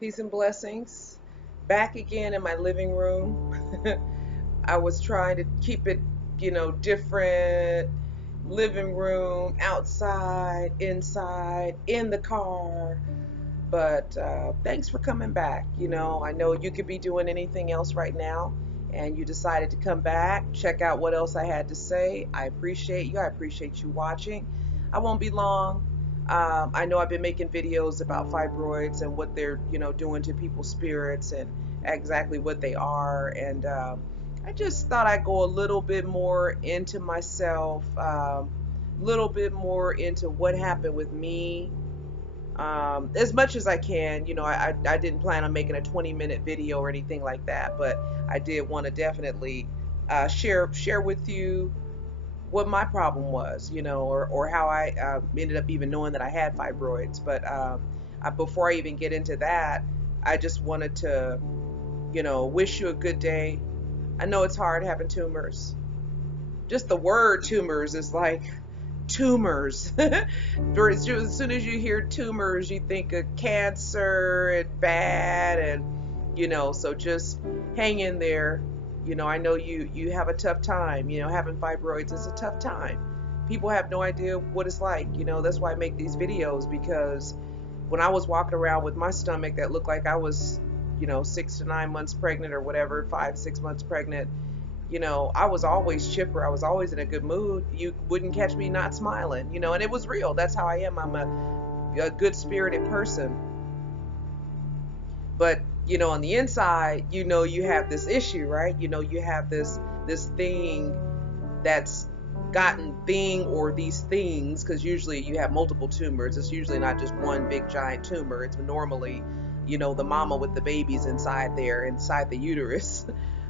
Peace and blessings. Back again in my living room. I was trying to keep it, different. Living room, outside, inside, in the car. But thanks for coming back. I know you could be doing anything else right now, and you decided to come back, check out what else I had to say. I appreciate you. I appreciate you watching. I won't be long. I know I've been making videos about fibroids and what they're, doing to people's spirits and exactly what they are. And I just thought I'd go a little bit more into myself, a little bit more into what happened with me, as much as I can. I didn't plan on making a 20-minute video or anything like that, but I did want to definitely share with you what my problem was, or how I ended up even knowing that I had fibroids. But before I even get into that, I just wanted to, wish you a good day. I know it's hard having tumors. Just the word tumors is like tumors. As soon as you hear tumors, you think of cancer and bad, and so just hang in there. I know you have a tough time. Having fibroids is a tough time. People have no idea what it's like. That's why I make these videos, because when I was walking around with my stomach that looked like I was, 6 to 9 months pregnant or whatever, 5, 6 months pregnant, I was always chipper. I was always in a good mood. You wouldn't catch me not smiling, and it was real. That's how I am. I'm a good spirited person. But, on the inside, you have this issue, right? You have this thing that's gotten thing or these things, because usually you have multiple tumors. It's usually not just one big giant tumor. It's normally, the mama with the babies inside there, inside the uterus.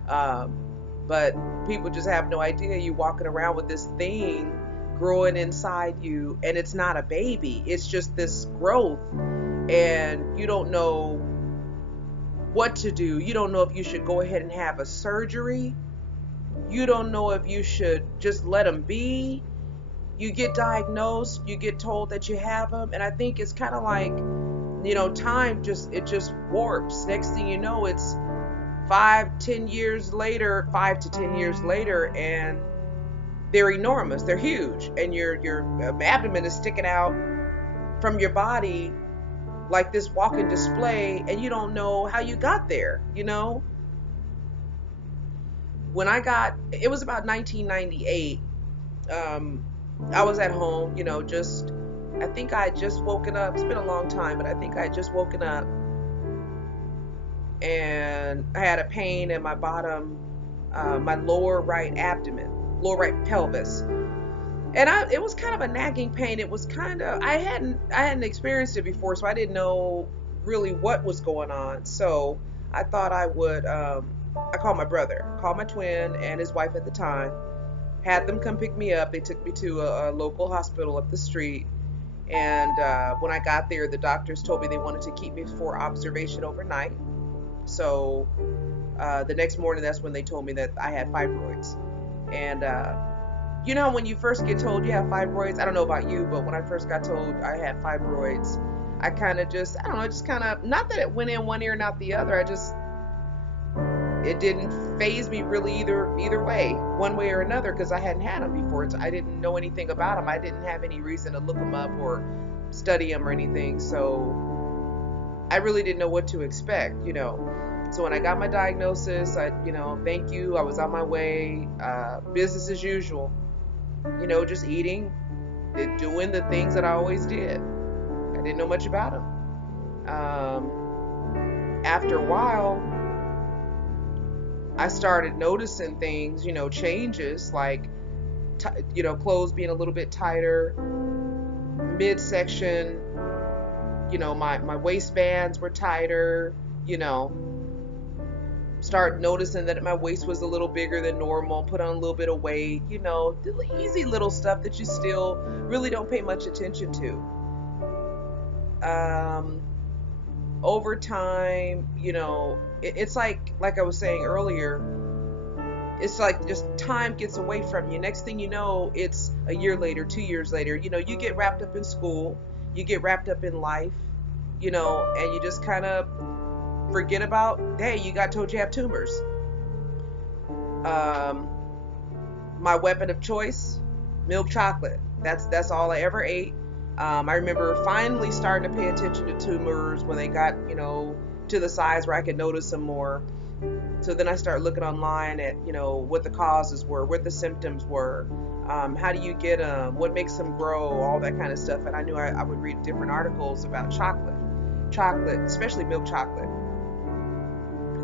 But people just have no idea. You walking around with this thing growing inside you, and it's not a baby. It's just this growth, and you don't know what to do. You don't know if you should go ahead and have a surgery. You don't know if you should just let them be. You get diagnosed, you get told that you have them, and I think it's kind of like, time just warps. Next thing you know, it's 5 to 10 years later, and they're enormous. They're huge, and your abdomen is sticking out from your body like this walking display, and you don't know how you got there. When it was about 1998. I was at home, I think I had just woken up. It's been a long time, but I think I had just woken up, and I had a pain in my bottom, my lower right abdomen, lower right pelvis. And it was kind of a nagging pain. It was kind of, I hadn't experienced it before, so I didn't know really what was going on. So I thought I would, I called my brother, called my twin and his wife at the time, had them come pick me up. They took me to a local hospital up the street. And when I got there, the doctors told me they wanted to keep me for observation overnight. So the next morning, that's when they told me that I had fibroids. And when you first get told you have fibroids, I don't know about you, but when I first got told I had fibroids, I kind of just, I don't know, just kind of, not that it went in one ear and out the other. It didn't phase me really either way, one way or another, because I hadn't had them before. I didn't know anything about them. I didn't have any reason to look them up or study them or anything. So I really didn't know what to expect. So when I got my diagnosis, thank you. I was on my way, business as usual, just eating, doing the things that I always did. I didn't know much about them. After a while, I started noticing things, changes, like, clothes being a little bit tighter, midsection, my waistbands were tighter, start noticing that my waist was a little bigger than normal, put on a little bit of weight, the easy little stuff that you still really don't pay much attention to. Over time, it's like I was saying earlier, it's like just time gets away from you. Next thing you know, it's a year later, 2 years later, you get wrapped up in school, you get wrapped up in life, and you just kind of forget about, hey, you got told you have tumors. Um, my weapon of choice, milk chocolate. That's all I ever ate. I remember finally starting to pay attention to tumors when they got, to the size where I could notice them more. So then I started looking online at, what the causes were, what the symptoms were, how do you get them, what makes them grow, all that kind of stuff. And I knew I would read different articles about chocolate, especially milk chocolate.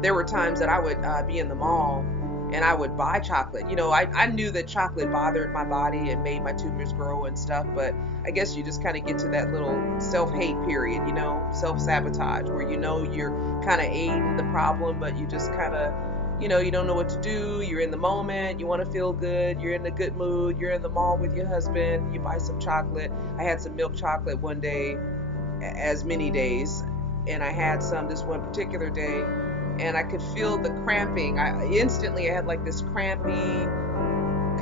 There were times that I would be in the mall and I would buy chocolate. I knew that chocolate bothered my body and made my tumors grow and stuff, but I guess you just kind of get to that little self-hate period, self-sabotage, where you're kind of aiding the problem, but you just kind of, you don't know what to do. You're in the moment, you want to feel good, you're in a good mood, you're in the mall with your husband, you buy some chocolate. I had some milk chocolate one day, as many days, and I had some this one particular day, and I could feel the cramping. I had like this crampy,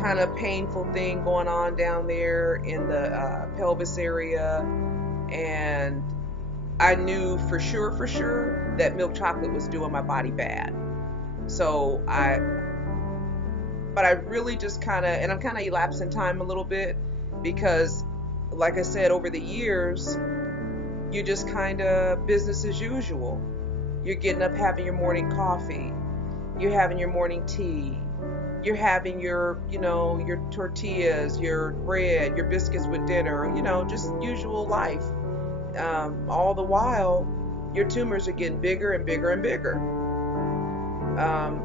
kind of painful thing going on down there in the pelvis area, and I knew for sure that milk chocolate was doing my body bad. So but I really just kind of, and I'm kind of elapsing time a little bit, because like I said, over the years, you just kind of business as usual. You're getting up, having your morning coffee, you're having your morning tea, you're having your tortillas, your bread, your biscuits with dinner, just usual life. All the while, your tumors are getting bigger and bigger and bigger.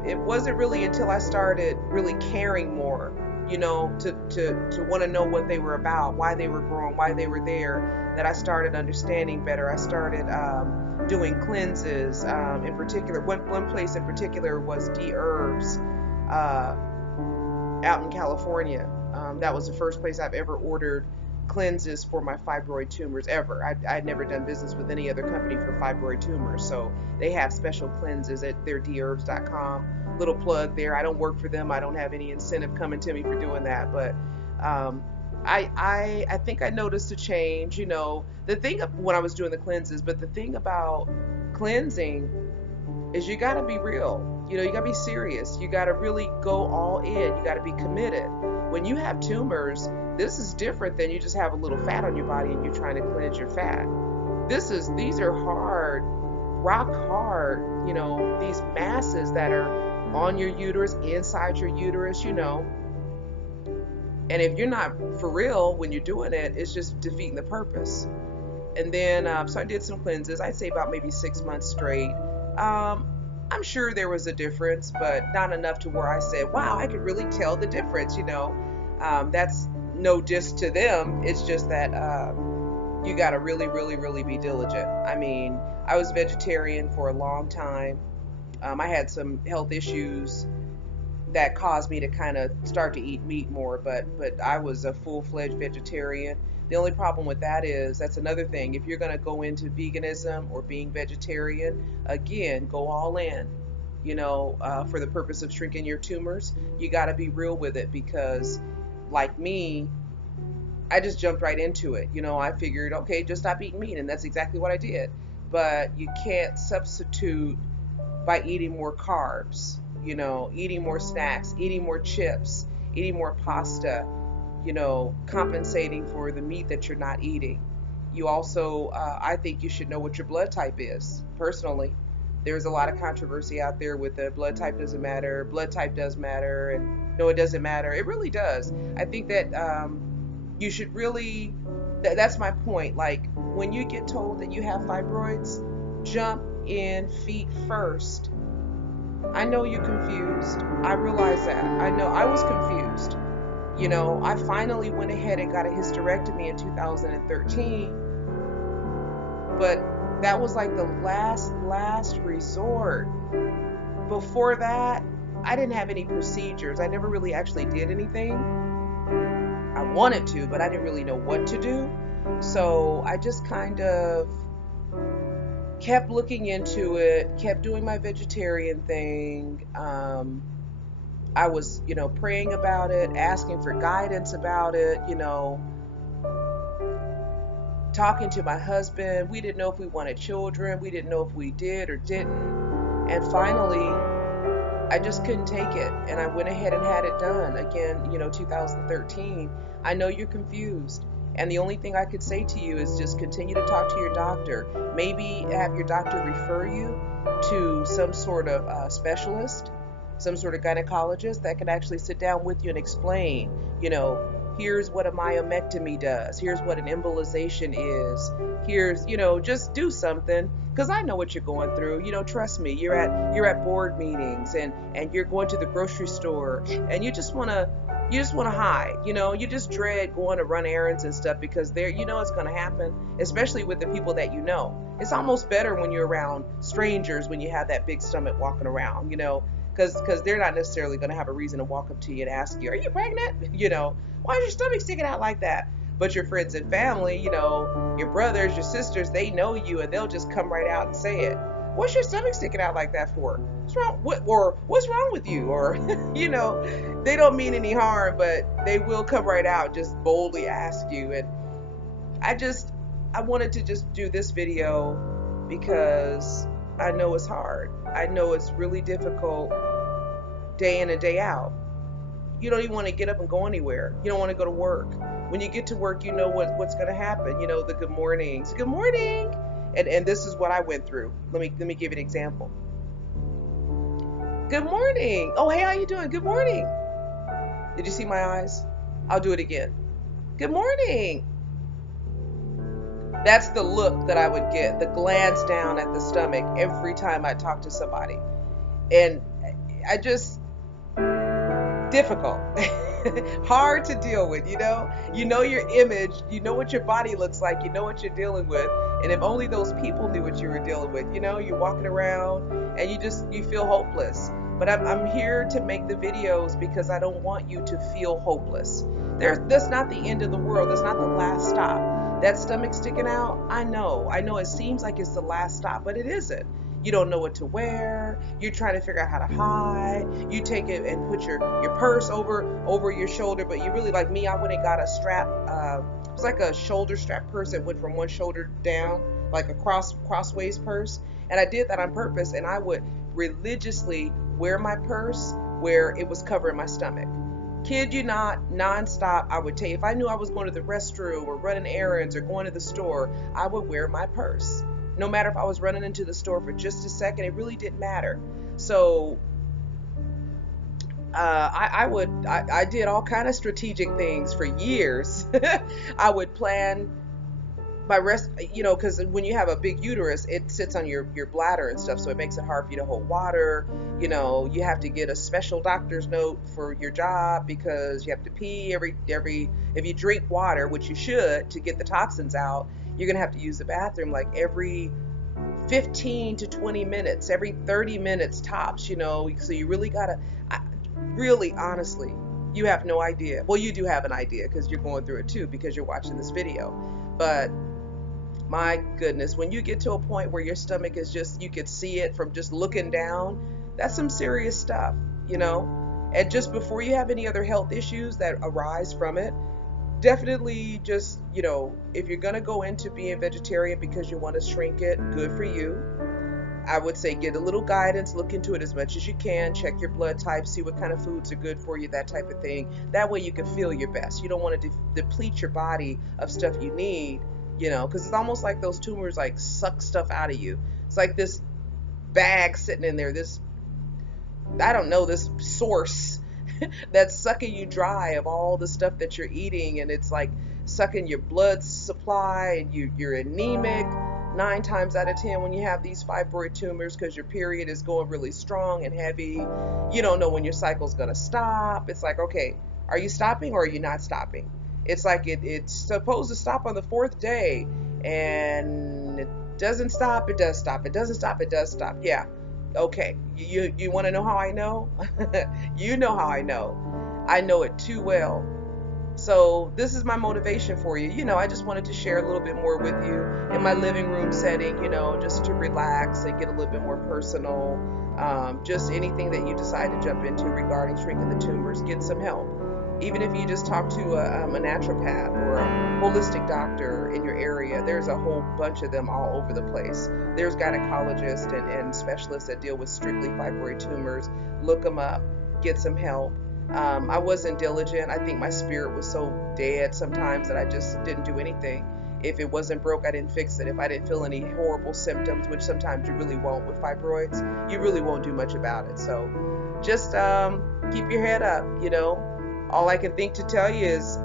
It wasn't really until I started really caring more, to want to know what they were about, why they were growing, why they were there, that I started understanding better. I started doing cleanses. In particular, one place in particular was D Herbs, out in California. That was the first place I've ever ordered cleanses for my fibroid tumors ever. I'd never done business with any other company for fibroid tumors, so they have special cleanses at their dherbs.com. Little plug there. I don't work for them. I don't have any incentive coming to me for doing that, but I think I noticed a change. The thing when I was doing the cleanses, but the thing about cleansing is you got to be real. You got to be serious. You got to really go all in. You got to be committed. When you have tumors, this is different than you just have a little fat on your body and you're trying to cleanse your fat. These are hard, rock hard, these masses that are on your uterus, inside your uterus, and if you're not for real when you're doing it, it's just defeating the purpose. And then, so I did some cleanses, I'd say about maybe 6 months straight. I'm sure there was a difference, but not enough to where I said, wow, I could really tell the difference, That's no diss to them. It's just that you got to really, really, really be diligent. I mean, I was vegetarian for a long time. I had some health issues that caused me to kind of start to eat meat more, but I was a full-fledged vegetarian. The only problem with that is, that's another thing. If you're going to go into veganism or being vegetarian, again, go all in. For the purpose of shrinking your tumors, you got to be real with it, because like me, I just jumped right into it. I figured, okay, just stop eating meat, and that's exactly what I did. But you can't substitute by eating more carbs, eating more snacks, eating more chips, eating more pasta, compensating for the meat that you're not eating. You also, I think you should know what your blood type is, personally. There's a lot of controversy out there with the blood type doesn't matter, blood type does matter, and no, it doesn't matter. It really does. I think that you should really, that's my point. Like, when you get told that you have fibroids, jump in feet first. I know you're confused. I realize that. I know I was confused. I finally went ahead and got a hysterectomy in 2013, but that was like the last resort. Before that, I didn't have any procedures. I never really actually did anything. I wanted to, but I didn't really know what to do. So I just kind of kept looking into it, kept doing my vegetarian thing. I was, praying about it, asking for guidance about it, talking to my husband. We didn't know if we wanted children. We didn't know if we did or didn't. And finally, I just couldn't take it, and I went ahead and had it done. Again, 2013. I know you're confused, and the only thing I could say to you is just continue to talk to your doctor. Maybe have your doctor refer you to some sort of specialist, some sort of gynecologist that can actually sit down with you and explain, here's what a myomectomy does. Here's what an embolization is. Here's, just do something. Because I know what you're going through. Trust me. You're at board meetings, and you're going to the grocery store, and you just wanna hide. You just dread going to run errands and stuff because it's gonna happen, especially with the people that you know. It's almost better when you're around strangers when you have that big stomach walking around, because they're not necessarily going to have a reason to walk up to you and ask you, are you pregnant? Why is your stomach sticking out like that? But your friends and family, your brothers, your sisters, they know you, and they'll just come right out and say it. What's your stomach sticking out like that for? What's wrong? What's wrong with you? Or, they don't mean any harm, but they will come right out and just boldly ask you. And I wanted to just do this video because I know it's hard. I know it's really difficult day in and day out. You don't even want to get up and go anywhere. You don't want to go to work. When you get to work, you know what's going to happen. The good mornings. Good morning. And this is what I went through. Let me give you an example. Good morning. Oh, hey, how you doing? Good morning. Did you see my eyes? I'll do it again. Good morning. That's the look that I would get, the glance down at the stomach every time I talk to somebody. And difficult, hard to deal with, you know your image, you know what your body looks like, you know what you're dealing with. And if only those people knew what you were dealing with, you're walking around and you feel hopeless. But I'm here to make the videos because I don't want you to feel hopeless. That's not the end of the world. That's not the last stop. That stomach sticking out, I know it seems like it's the last stop, but it isn't. You don't know what to wear. You're trying to figure out how to hide. You take it and put your purse over your shoulder, but you really, like me, I went and got a strap. It was like a shoulder strap purse that went from one shoulder down, like a crossways purse. And I did that on purpose, and I would religiously wear my purse where it was covering my stomach. Kid you not, nonstop, I would take, if I knew I was going to the restroom or running errands or going to the store, I would wear my purse. No matter if I was running into the store for just a second, it really didn't matter. So I did all kind of strategic things for years. I would plan my rest, because when you have a big uterus, it sits on your bladder and stuff, so it makes it hard for you to hold water. You have to get a special doctor's note for your job because you have to pee every if you drink water, which you should, to get the toxins out, you're gonna have to use the bathroom like every 15 to 20 minutes, every 30 minutes tops, so you really gotta, really honestly, you have no idea. Well, you do have an idea because you're going through it too, because you're watching this video. But my goodness, when you get to a point where your stomach is just, you could see it from just looking down, that's some serious stuff, And just before you have any other health issues that arise from it, definitely just, if you're going to go into being vegetarian because you want to shrink it, good for you. I would say get a little guidance, look into it as much as you can, check your blood type, see what kind of foods are good for you, that type of thing. That way you can feel your best. You don't want to deplete your body of stuff you need, because it's almost like those tumors like suck stuff out of you. It's like this bag sitting in there, this source that's sucking you dry of all the stuff that you're eating, and it's like sucking your blood supply, and you're anemic 9 times out of 10 when you have these fibroid tumors, because your period is going really strong and heavy. You don't know when your cycle's gonna stop. It's like, okay, are you stopping or are you not stopping? It's like it's supposed to stop on the 4th day, and it doesn't stop. It does stop. It doesn't stop. It does stop. Yeah. Okay. You want to know how I know? You know how I know. I know it too well. So this is my motivation for you. I just wanted to share a little bit more with you in my living room setting, just to relax and get a little bit more personal. Just anything that you decide to jump into regarding shrinking the tumors, get some help. Even if you just talk to a naturopath or a holistic doctor in your area, there's a whole bunch of them all over the place. There's gynecologists and specialists that deal with strictly fibroid tumors. Look them up, get some help. I wasn't diligent. I think my spirit was so dead sometimes that I just didn't do anything. If it wasn't broke, I didn't fix it. If I didn't feel any horrible symptoms, which sometimes you really won't with fibroids, you really won't do much about it. So just keep your head up, you know. All I can think to tell you is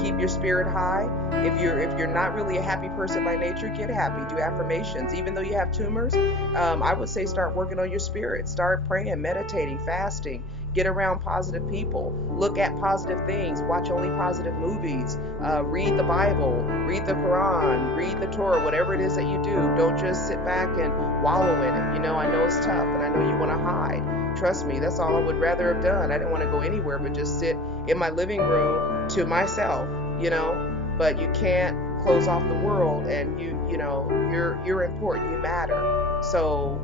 keep your spirit high. If you're not really a happy person by nature, get happy. Do affirmations. Even though you have tumors, I would say start working on your spirit. Start praying, meditating, fasting. Get around positive people. Look at positive things. Watch only positive movies. Read the Bible. Read the Quran. Read the Torah. Whatever it is that you do, don't just sit back and wallow in it. You know, I know it's tough, and I know you want to hide. Trust me, that's all I would rather have done. I didn't want to go anywhere but just sit in my living room to myself, you know. But you can't close off the world, and you know, you're important. You matter. So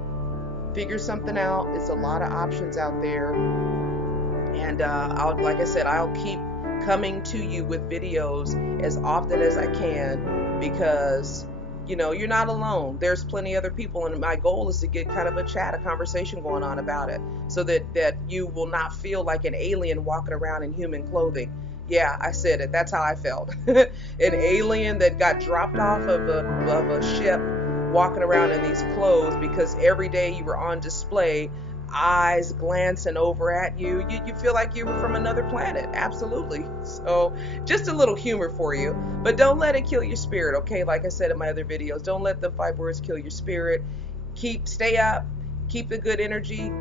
figure something out. It's a lot of options out there, and like I said, I'll keep coming to you with videos as often as I can, because you know, you're not alone. There's plenty other people, and my goal is to get kind of a conversation going on about it, so that you will not feel like an alien walking around in human clothing. Yeah, I said it. That's how I felt. An alien that got dropped off of a ship, walking around in these clothes because every day you were on display, eyes glancing over at you. You feel like you were from another planet. Absolutely. So just a little humor for you, but don't let it kill your spirit. Okay, like I said in my other videos, don't let the fibroids kill your spirit. Stay up, keep the good energy.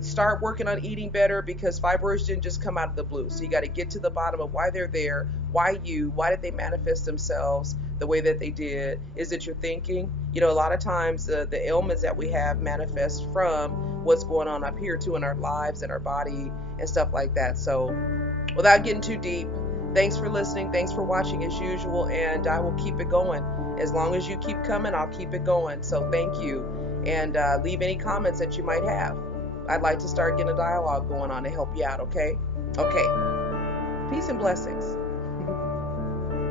Start working on eating better, because fibroids didn't just come out of the blue. So you got to get to the bottom of why they're there. Why did they manifest themselves the way that they did? Is it your thinking? You know, a lot of times the ailments that we have manifest from what's going on up here too in our lives and our body and stuff like that. So without getting too deep, thanks for listening. Thanks for watching as usual. And I will keep it going. As long as you keep coming, I'll keep it going. So thank you. And leave any comments that you might have. I'd like to start getting a dialogue going on to help you out, okay? Okay. Peace and blessings.